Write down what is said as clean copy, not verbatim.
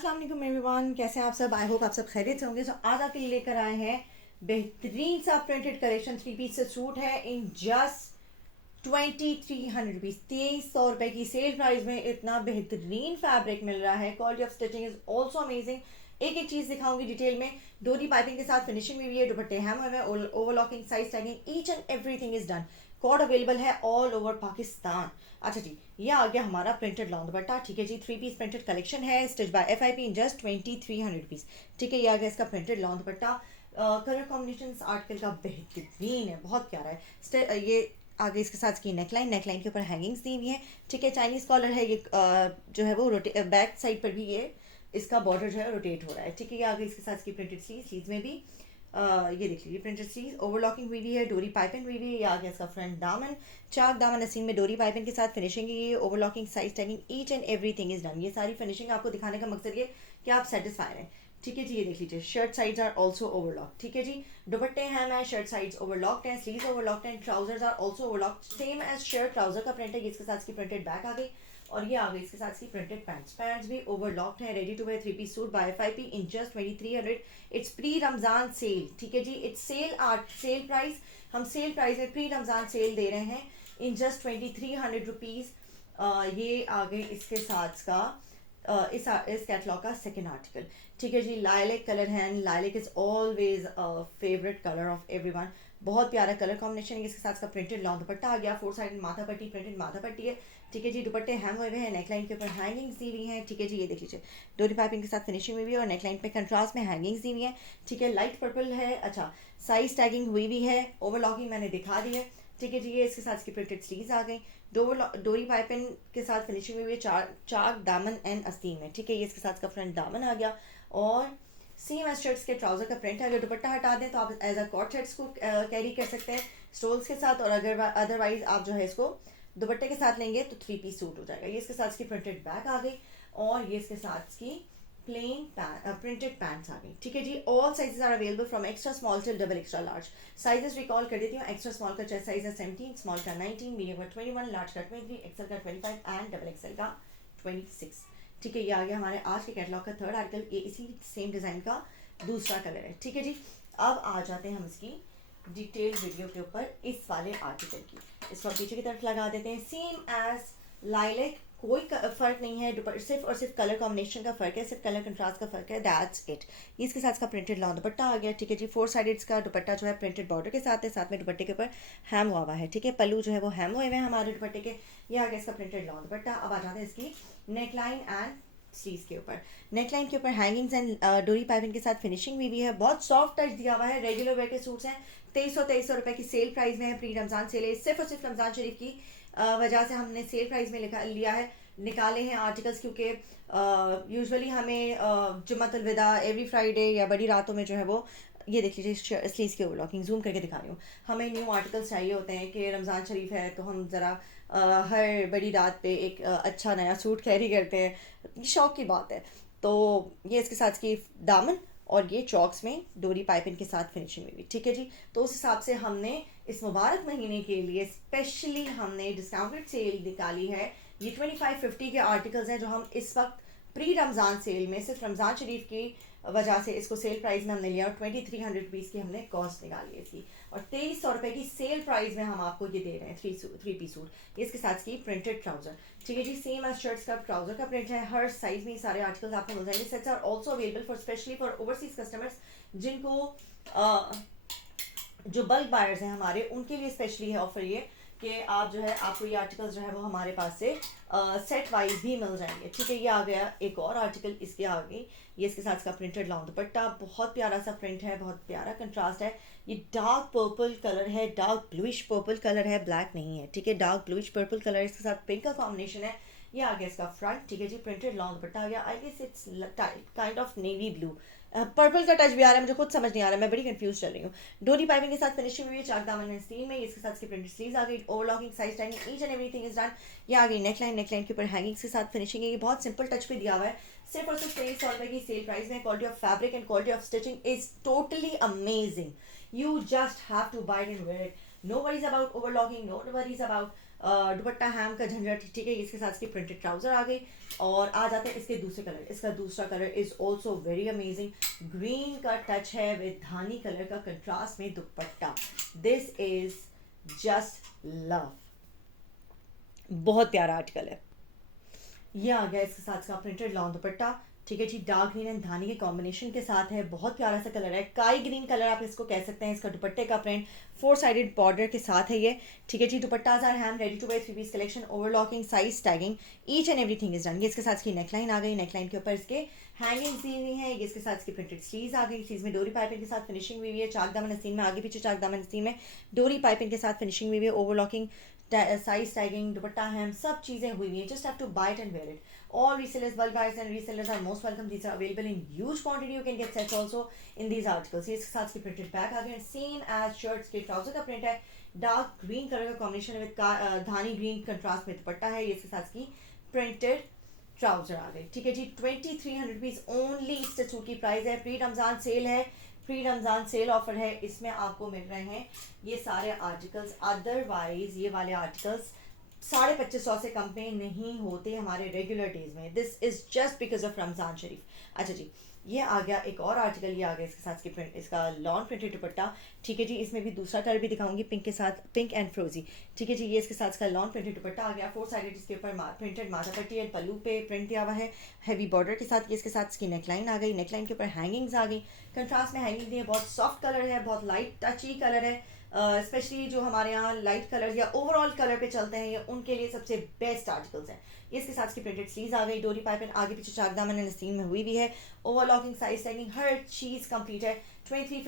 अस्सलाम वालेकुम एवरीवन, कैसे हैं आप सब। आई होप आप सब खैरियत से होंगे। सो आज आपके लिए लेकर आए हैं बेहतरीन सा प्रिंटेड कलेक्शन। 3 पीस से सूट है इन जस्ट 2300 रुपीज़। 2300 रुपये की सेल प्राइस में इतना बेहतरीन फैब्रिक मिल रहा है। Quality of stitching is also amazing. एक एक चीज़ दिखाऊंगी डिटेल में। डोरी पाइपिंग के साथ फिनिशिंग में भी है। दुपट्टे हैम है, overlocking, size tagging, each and everything is done. Code available है ऑल ओवर पाकिस्तान। अच्छा जी, ये आ गया हमारा प्रिंटेड लॉन्ग दुपट्टा। ठीक है जी, 3 पीस प्रिंटेड कलेक्शन है, stitch bye FIP in just 2300 rupees. ठीक है, ये आ गया इसका प्रिंटेड लॉन्ग दुपट्टा। कलर कॉम्बिनेशन आर्टिकल का बेहतरीन है, बहुत प्यारा है। ये आगे इसके साथ की नेकलाइन, नेकलाइन के ऊपर हैंगिंग्स दी हुई है। ठीक है, चाइनीज कॉलर है ये। जो है वो बैक साइड पर भी ये इसका बॉर्डर जो है रोटेट हो रहा है। ठीक है, ये आगे इसके साथ की प्रिंटेड स्लीव्स में भी ये देख लीजिए प्रिंटेड स्लीव्स, ओवरलॉकिंग हुई हुई है, डोरी पाइपिंग हुई हुई है। ये आ गया इसका फ्रंट दामन, चाक दामन नसीम में डोरी पाइपिंग के साथ फिनिशिंग ये overlocking, size tagging, each and everything is done. ये सारी फिनिशिंग आपको दिखाने का मकसद ये कि आप सेटिस्फाइड हैं। ठीक है जी, ये देख लीजिए shirt sides are also overlock. ठीक है जी, दुपट्टे हैं, शर्ट साइड्स ओवरलॉक्ड हैं, स्लीव्स ओवरलॉक्ड हैं, trousers are also overlocked, same as shirt trouser का प्रिंट है। इसके साथ की प्रिंटेड बैक आ गई और ये आ गई इसके साथ की प्रिंटेड पैंट्स भी ओवरलॉक्ड है। Ready to wear 3 piece suit by FIP in just 2300। It's pre Ramzan sale. ठीक है जी, इट्स सेल प्राइस। हम सेल प्राइस में प्री रमजान सेल दे रहे हैं इन जस्ट 2300 रुपीज़। ये आ गए इसके साथ का इस कैटलॉग का सेकेंड आर्टिकल। ठीक है जी, लाइलेक कलर है। Lilac is always favourite colour of everyone. बहुत प्यारा कलर कॉम्बिनेशन है। इसके साथ का प्रिंटेड लॉन्ग दुपट्टा आ गया, 4 साइड माथा पट्टी, प्रिंटेड माथा पट्टी है। ठीक है जी, दुपट्टे हैंग हुए हैं, नेकलाइन के ऊपर हैंगिंग्स दी हुई हैं। ठीक है जी, ये देख लीजिए डोरी पाइपिंग के साथ फिनिशिंग में भी और नेकलाइन पे कंट्रास्ट में हैंगिंग्स दी हुई है। ठीक है, लाइट पर्पल है। अच्छा, साइज टैगिंग हुई भी है, ओवरलॉकिंग मैंने दिखा दी है। ठीक है जी, ये इसके साथ की प्रिंटेड स्लीव्स आ गई, डोरी पाइपिंग के साथ फिनिशिंग में भी चाक दामन एंड आस्तीन में। ठीक है, ये इसके साथ का फ्रंट दामन आ गया और सेम एज शर्ट्स के ट्राउजर का प्रिंट है। अगर दुपट्टा हटा दें तो आप एज अ कॉट सेट्स को कैरी कर सकते हैं स्टोल्स के साथ, और अगर अदरवाइज आप जो है इसको दुपट्टे के साथ लेंगे तो 3 पीस सूट हो जाएगा। ये इसके साथ की प्रिंटेड बैक आ गई और ये इसके साथ की प्लेन प्रिंटेड पैंट्स आ गई। ठीक है जी, all sizes are available from extra small till double extra large. Sizes recall कर देती हूँ। एक्स्ट्रा स्मॉल का चेस्ट साइज है 17, स्मॉल का 19, मीडियम का 21, लार्ज का 23, एक्सल का 25 एंड डबल एक्सल का 26। ठीक है, ये आ गया हमारे आज के कैटलॉग का थर्ड आर्टिकल। ये इसी सेम डिज़ाइन का दूसरा कलर है। ठीक है जी, अब आ जाते हैं हम इसकी डिटेल वीडियो के ऊपर इस वाले आर्टिकल की। इसको पीछे की तरफ लगा देते हैं। सेम एज लाइलेक, कोई फर्क नहीं है, सिर्फ और सिर्फ कलर कॉम्बिनेशन का फर्क है, सिर्फ कलर कंट्रास्ट का फर्क है, दैट्स इट। ये इसके साथ का प्रिंटेड लॉन्ग दुपट्टा आ गया। ठीक है जी, 4 साइडेड का दुपट्टा जो है प्रिंटेड बॉर्डर के साथ है, साथ में दुपट्टे के ऊपर हैम हुआ है। ठीक है, पल्लू जो है वो हैम हुए हुए हैं हमारे दुपट्टे के। ये आ गया इसका प्रिंटेड लॉन्ग दुपट्टा। अब आ जाते हैं इसकी नेकलाइन एंड स्लीव्स के ऊपर। नेकलाइन के ऊपर हैंगिंग्स एंड डोरी पाइपिंग के साथ फिनिशिंग भी है। बहुत सॉफ्ट टच दिया हुआ है। रेगुलर वेयर के सूट्स हैं। 2300 रुपये की सेल प्राइस में है। प्री रमजान सेल है, सिर्फ और सिर्फ रमजान शरीफ की वजह से हमने सेल प्राइस में लिया है, निकाले हैं आर्टिकल्स, क्योंकि यूजुअली हमें जुम्मतुल विदा एवरी फ्राइडे या बड़ी रातों में जो है वो, ये देख लीजिए स्लीव्स की ओवरलॉकिंग जूम करके दिखा रही हूँ, हमें न्यू आर्टिकल्स चाहिए होते हैं कि रमज़ान शरीफ है तो हम ज़रा हर बड़ी रात पे एक अच्छा नया सूट कैरी करते हैं। शौक की बात है। तो ये इसके साथ की दामन और ये चॉक्स में डोरी पाइपिंग के साथ फिनिशिंग में भी। ठीक है जी, तो उस हिसाब से हमने इस मुबारक महीने के लिए स्पेशली हमने डिस्काउंटेड सेल निकाली है। ये 2550 के आर्टिकल्स हैं जो हम इस वक्त प्री रमज़ान सेल में सिर्फ रमज़ान शरीफ की वजह से इसको सेल प्राइस में हमने लिया और 2300 रुपीज़ की हमने कॉस्ट निकाली है इसकी, और 2300 रुपये की सेल प्राइस में हम आपको ये दे रहे हैं 3 पीस सूट। ये इसके साथ की प्रिंटेड ट्राउजर। ठीक है जी, सेम एज शर्ट्स का ट्राउजर का प्रिंट है। हर साइज में सारे आर्टिकल्स आपको मिल जाएंगे। Sets are also available for specially for overseas customers जिनको जो बल्क बायर्स हैं हमारे, उनके लिए स्पेशली है ऑफर ये कि आप जो है आपको ये आर्टिकल्स जो है वो हमारे पास से सेट वाइज भी मिल जाएंगे। ठीक है, ये आ गया एक और आर्टिकल, इसके आ गई ये इसके साथ का प्रिंटेड लॉन्ग दुपट्टा। बहुत प्यारा सा प्रिंट है, बहुत प्यारा कंट्रास्ट है। ये डार्क पर्पल कलर है, डार्क ब्लूइश पर्पल कलर है, ब्लैक नहीं है। ठीक है, डार्क ब्लूइश पर्पल कलर, इसके साथ पिंक का कॉम्बिनेशन है। ये आ गया इसका फ्रंट। ठीक है जी, प्रिंटेड लॉन्ग दुपट्टा आ गया। I guess it's kind of navy blue, purple का टच भी आ रहा है, मुझे खुद समझ नहीं आ रहा है, मैं बड़ी कंफ्यूज चल रही हूँ। डोरी पाइपिंग के साथ फिनिशिंग हुई है, चाक दामन एंड स्टील में। इसके साथ की प्रिंटेड स्लीव्स आ गई, overlocking, size timing, each and everything is done. ये आ गई नेकलाइन, नेकलाइन के ऊपर हैंगिंग्स के साथ फिनिशिंग है। ये बहुत सिंपल टच पे दिया हुआ है, सिर्फ और सिर्फ 2300 की सेल प्राइस में। Quality of fabric and quality of stitching is totally amazing. You just have to buy and wear it. No worries about overlocking, no worries about dupatta hem का झंझट, ठीक है। इसके साथ इसकी प्रिंटेड ट्राउजर आ गई। और आ जाते हैं इसके दूसरे कलर। इसका दूसरा colour is also very amazing. Green का टच है विद धानी कलर का कंट्रास्ट में दुपट्टा। दिस इज जस्ट लव, बहुत प्यारा आर्टिकल है। ये आ गया इसके साथ का प्रिंटेड लॉन्ग दुपट्टा, ठीक है जी। डार्क ग्रीन एंड धानी के कॉम्बिनेशन के साथ है, बहुत प्यारा सा कलर है, काई ग्रीन कलर आप इसको कह सकते हैं। इसका दुपट्टे का प्रिंट 4 साइडेड बॉर्डर के साथ है ये, ठीक है जी। Dupattas are hem ready to wear 3 piece collection, overlocking, size tagging, each and everything is done. ये इसके साथ इसकी नेकलाइन आ गई, नेकलाइन के ऊपर इसके हैंगिंग्स दी हुई है। ये इसके साथ इसकी प्रिंटेड स्लीव्स आ गई, स्लीव्स में डोरी पाइपिंग के साथ फिनिशिंग हुई है। चाक दामन आस्तीन में आगे पीछे चाक दामन आस्तीन में डोरी पाइपिंग के साथ फिनिशिंग हुई है। Overlocking, size tagging, dupatta hem, सब चीजें हुई हैं। Just have to buy it and wear it. All resellers, bulk buyers and resellers are most welcome. These are available in huge quantity. You can get sets also in these articles. ये इसके साथ की printed bag आ गए हैं, same as shirts के trouser का print है। Dark green colour का कॉम्बिनेशन है विद धानी ग्रीन कंट्रास्ट में दुपट्टा है। ये इसके साथ की प्रिंटेड ट्राउजर आ गई, ठीक है जी। 2300 रुपीज ओनली इस सूट की प्राइस है। प्री रमजान सेल है, प्री रमजान सेल ऑफर है, इसमें आपको मिल रहे हैं ये सारे आर्टिकल्स। अदरवाइज ये वाले आर्टिकल्स 2550 से कम पे नहीं होते हमारे रेगुलर डेज में। This is just because of Ramzan Sharif. अच्छा जी, ये आ गया एक और आर्टिकल, ये आ गया इसके साथ की प्रिंट, इसका लॉन प्रिंटेड दुपट्टा, ठीक है जी। इसमें भी दूसरा कलर भी दिखाऊंगी पिंक के साथ, पिंक एंड फ्रोजी, ठीक है जी। ये इसके साथ इसका लॉन प्रिंटेड दुपट्टा आ गया, 4 साइडेड, इसके ऊपर प्रिंटेड माथा पट्टी एंड पल्लू पे प्रिंट दिया हुआ है हैवी बॉर्डर के साथ। ये इसके साथ इसकी नेकलाइन आ गई, नेकलाइन के ऊपर हैंगिंग्स आ गई, कंट्रास्ट में हैंगिंग दी है। बहुत सॉफ्ट कलर है, बहुत लाइट टची कलर है। स्पेशली जो हमारे यहाँ लाइट कलर या ओवरऑल कलर पे चलते हैं, ये उनके लिए सबसे बेस्ट आर्टिकल्स हैं। ये इसके साथ इसकी प्रिंटेड स्लीव्स आ गई, डोरी पाइपिंग आगे पीछे चाक दामन एंड आस्तीन में हुई भी है। ओवरलॉकिंग, साइज टैगिंग, हर चीज़ कंप्लीट है। 23